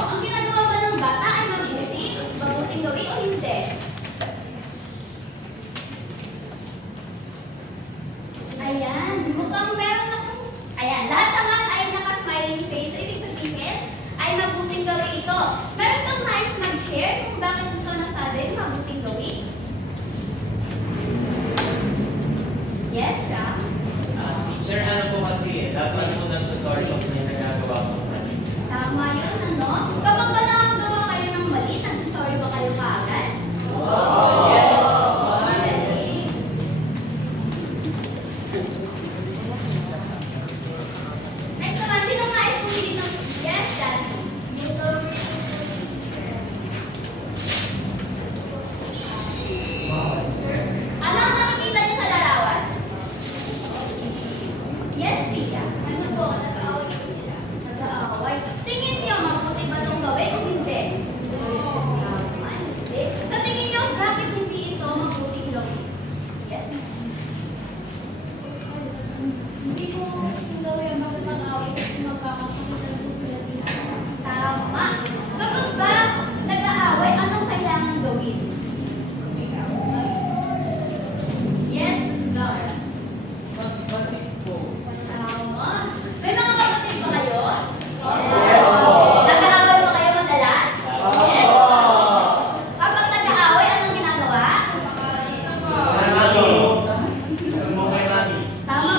ang ginagawa ba ng bata ay mabuting gawin o hindi? Ayan, mukhang meron akong... Ayan, lahat naman ay naka-smiling face. So, ibig sabihin ay mabuting gawin ito. Meron kang nais mag-share kung bakit ito nasabi mabuting gawin? Yes, Ram? Teacher, ano po kasi, dapat mo nagsasorry of na yung nagagawa ko. Tama yun, ano? Kapag ba nakagawa kayo ng mali, nagsasorry ba kayo kaagad? Yes. Madali. Next naman, sino nais pumili ng... Yes, Daddy. You go. Ano ang nakikita niyo sa larawan? Yes, Pia. Ano po? Nag-aaway po sila. Nag-aaway. Tingin niyo, mabuti ba itong gawin o hindi? Tama, hindi. Sa tingin niyo, bakit hindi ito mabuting gawin? Yes, Hindi ko gawin bakit mag-away kasi magkakasunod po sila dito. tama. Kapag ba nag-aaway, anong kailangan gawin? Yes, Zara. Bakit po? Tama. May mga kapatid ba kayo? Nag-aaway ba kayo madalas? Yes. Kapag nag-aaway, anong ginagawa? Tama.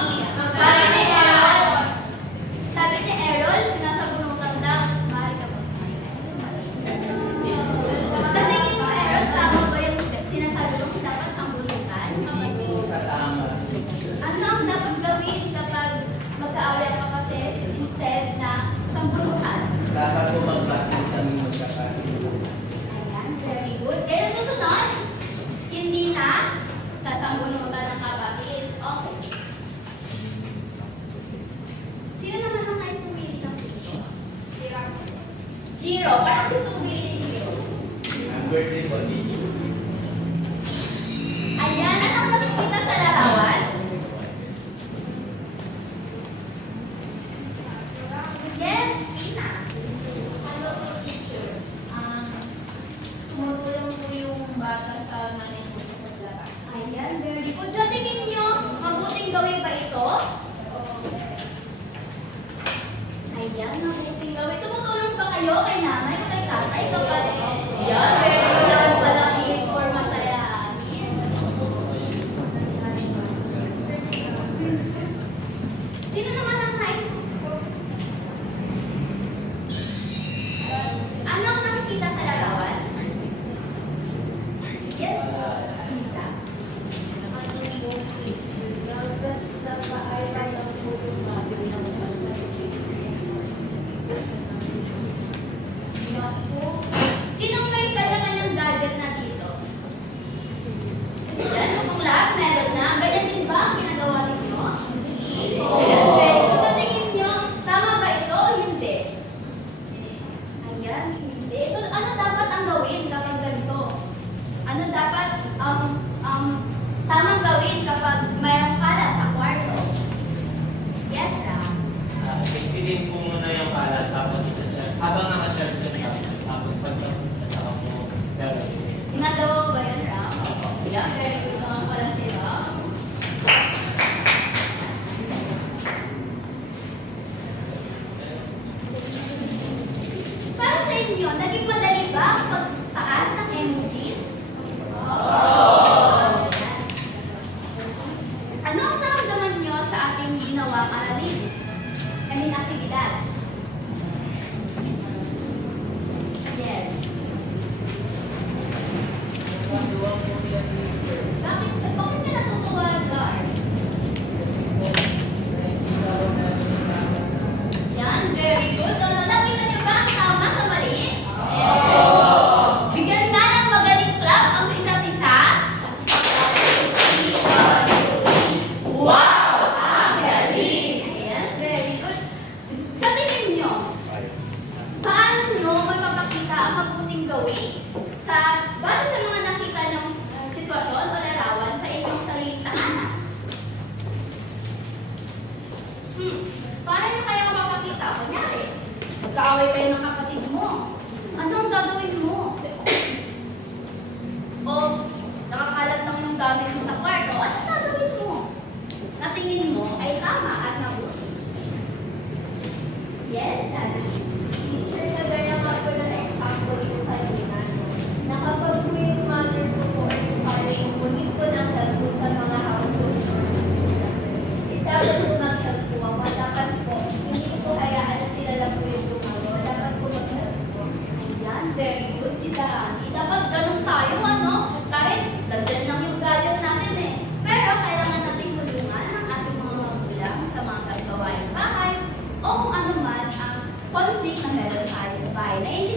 Sabi ni Errol, sinasabunutan daw. Mahal ka ba? Sa tingin mo, Errol, tama ba yung sinasabi mo dapat sambunutan? Ano ang dapat gawin kapag mag-aaway ang kapatid instead na sambunutan? Dapat po mag-practice kami magkakaroon. Ayan, very good. Kaya susunod, hindi na sasambunutan ng kapatid. Okay. Sino naman ang nais pumili ng pito? Jiro. Parang gusto pumili ni Jiro. Birthday po, teacher. Ayan, at ang nakikita sa larawan. Yes, Pina. Hello po, teacher. Tumutulong po yung bata sa nanay ko sa paglaro. Ayan, very good. So, tingin nyo, mabuting gawin ba ito? Ayan, mabuting gawin. Tumutulong ba kayo kay nanay o kay tatay kapag... Ayan, very good naman pala for masaya. Sino naman ang nais? Ano ang nakikita sa larawan? Yes, Lisa. Sinong may kanya-kanyang gadget na dito? Yan, kung lahat meron na. Ganyan din ba ang ginagawa ninyo? Ayan, very good. Sa tingin nyo, tama ba ito o hindi? Ayan, hindi. So, ano dapat ang gawin kapag ganito? Ano dapat tamang gawin kapag mayroong kalat sa kwarto? Yes, Ram. Pipiliin po muna yung kalat, tapos isa-share. Habang naka-share siya, tapos pag-tapos na saka po. Pero, Ginagawa ko ba yan, Ram? Yeah, very good naman pala si Ram. Para sa inyo, naging madali ba ang pagtaas ng emojis? Ano ang naramdaman nyo sa ating ginawang aralin? Aktibidad. Yes. Bakit ka natutuwa, Zar? Yan, very good. Nakita niyo ba ang tama sa mali? Bigyan nga ng magaling clap ang isa't isa. Wow! Ang galing! Ayan, very good. Sa tingin niyo, paano nyo mapapakita ang mabuting gawin sa base sa mga nakita niyong sitwasyon o larawan sa inyong sariling tahanan? Paano nyo kaya mapapakita? Kunyari, magkaaway kayo ng kapatid mo. Very good si Daddy. Dapat ganun tayo, ano? Kahit nandyan lang yung gadget natin eh. Pero kailangan natin tulungan ang ating mga magulang sa mga gawaing bahay o kung ano man ang conflict na meron tayo sa bahay.